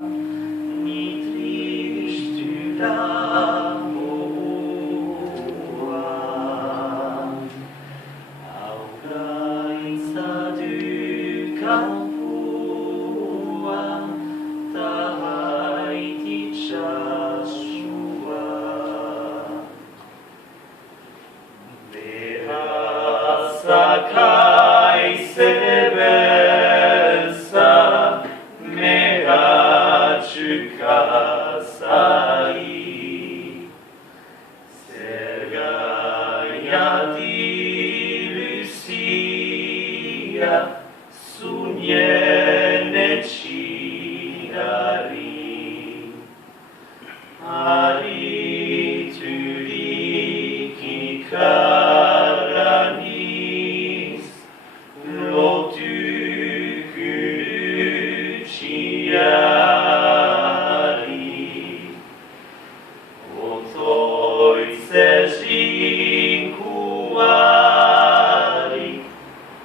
Kai sebesa mea chukasai Sergaya di Lucia sunyene chirari Ari turi kikaranis lo tu kuruchiari Otoi sejin kuari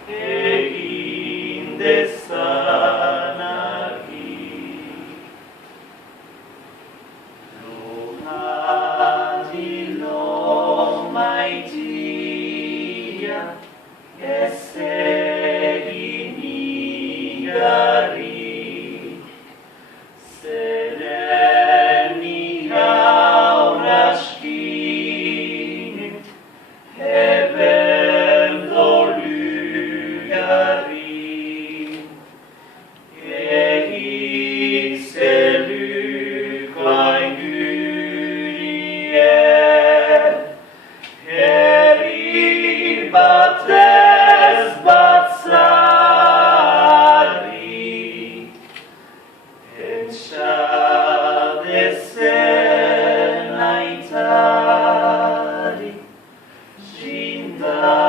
egin desanagi Lo maitia esseginigari sereni hauraskin eben dolugari egik selukain Heri bates batzari Enxadesen aitari Jinda